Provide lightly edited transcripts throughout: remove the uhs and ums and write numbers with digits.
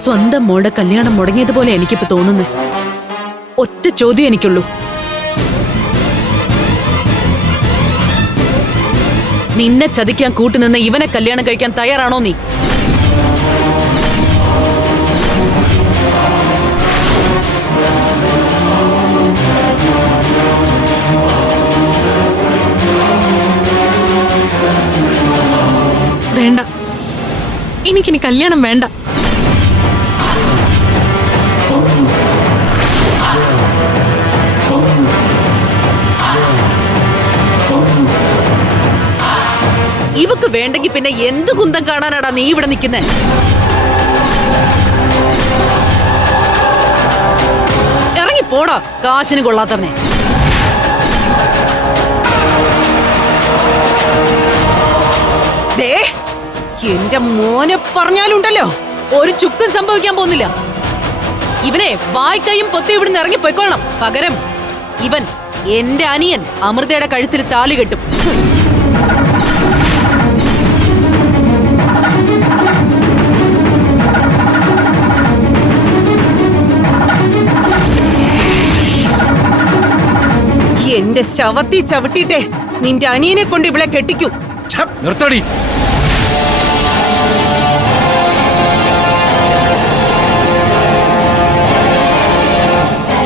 സ്വന്തം മോളുടെ കല്യാണം മുടങ്ങിയതുപോലെ എനിക്കിപ്പോ തോന്നുന്നു. ഒറ്റ ചോദ്യം എനിക്കുള്ളൂ, നിന്നെ ചതിക്കാൻ കൂട്ടുനിന്ന് ഇവനെ കല്യാണം കഴിക്കാൻ തയ്യാറാണോ നീ? വേണ്ട, എനിക്കിനി കല്യാണം വേണ്ട. ഇവക്ക് വേണ്ടെങ്കി പിന്നെ എന്ത് കുന്തം കാണാനാടാ നീ ഇവിടെ നിൽക്കുന്നേ? ഇറങ്ങി പോടാ, കാശിന് കൊള്ളാത്തവനെ. ദേ, എന്റെ മോനെ പറഞ്ഞാലുണ്ടല്ലോ ഒരു ചുക്കും സംഭവിക്കാൻ പോകുന്നില്ല. ഇവനെ വായ്ക്കൈയും പൊത്തി ഇവിടുന്ന് ഇറങ്ങി പൊയ്ക്കൊള്ളണം. പകരം ഇവൻ എന്റെ അനിയൻ അമൃതയുടെ കഴുത്തിൽ താലി കെട്ടും. എന്റെ ശവത്തി ചവിട്ടിട്ടെ നിന്റെ അനിയനെ കൊണ്ട് ഇവിടെ കെട്ടിക്കൂ. നിർത്തടി.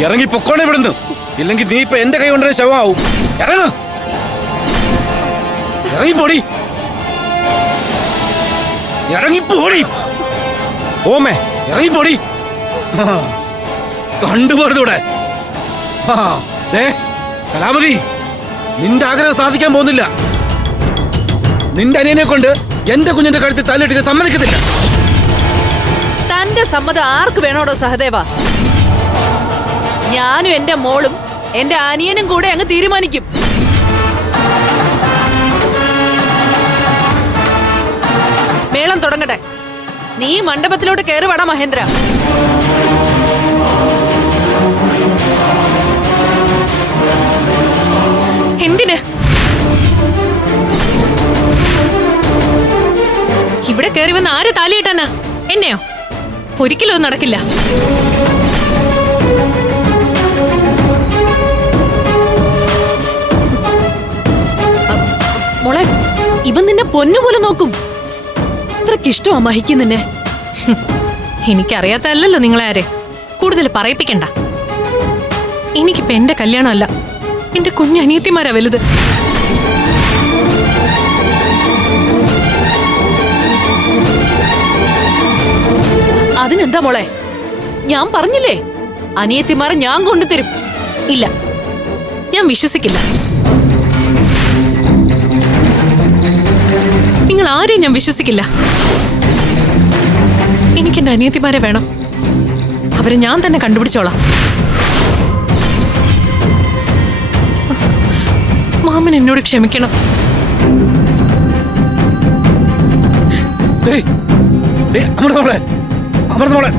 ഇറങ്ങി പൊക്കോണേ ഇവിടുന്ന്, ഇല്ലെങ്കിൽ നീ ഇപ്പൊ എന്റെ കൈ കൊണ്ടേ ശവമാവും. ഇറങ്ങിപ്പോടി, ഇറങ്ങിപ്പോടി. ഓമേ ഇറങ്ങിപ്പോടി. കണ്ടുപോരുതൂടെ. കലാപതി, നിന്റെ ആഗ്രഹം സാധിക്കാൻ പോകുന്നില്ല. നിന്റെ അനിയനെ കൊണ്ട് എന്റെ കുഞ്ഞിന്റെ കഴുത്തിൽ തലയിട്ടിക്കാൻ സമ്മതിക്കത്തില്ല. തന്റെ സമ്മതം ആർക്ക് വേണോടോ സഹദേവ? ഞാനും എന്റെ മോളും എന്റെ അനിയനും കൂടെ അങ്ങ് തീരുമാനിക്കും. മേളം തുടങ്ങട്ടെ. നീ മണ്ഡപത്തിലോട്ട് കയറി വാടാ മഹേന്ദ്ര. എന്തിന് ഇവിടെ കയറി വന്ന് ആര് താലിയിട്ടാനാ? എന്നെയോ? ഒരിക്കലും അത് നടക്കില്ല. മോളെ, ഇവൻ നിന്നെ പൊന്നുപോലെ നോക്കും. അത്രക്കിഷ്ടമാ മഹിക്ക് നിന്നെ. എനിക്കറിയാത്തല്ലോ നിങ്ങളെ ആരെ. കൂടുതൽ പറയിപ്പിക്കണ്ട. എനിക്കിപ്പോ എന്റെ കല്യാണമല്ല, എന്റെ കുഞ്ഞനിയത്തിമാരാ വലുത്. അതിനെന്താ മോളെ, ഞാൻ പറഞ്ഞില്ലേ അനിയത്തിമാരെ ഞാൻ കൊണ്ടുതരും. ഇല്ല, ഞാൻ വിശ്വസിക്കില്ല. നിങ്ങൾ ആരെയും ഞാൻ വിശ്വസിക്കില്ല. എനിക്കെന്റെ അനിയത്തിമാരെ വേണം. അവരെ ഞാൻ തന്നെ കണ്ടുപിടിച്ചോളാം. മാമൻ എന്നോട് ക്ഷമിക്കണം. അമൃതമോളെ, അമൃതമോളെ.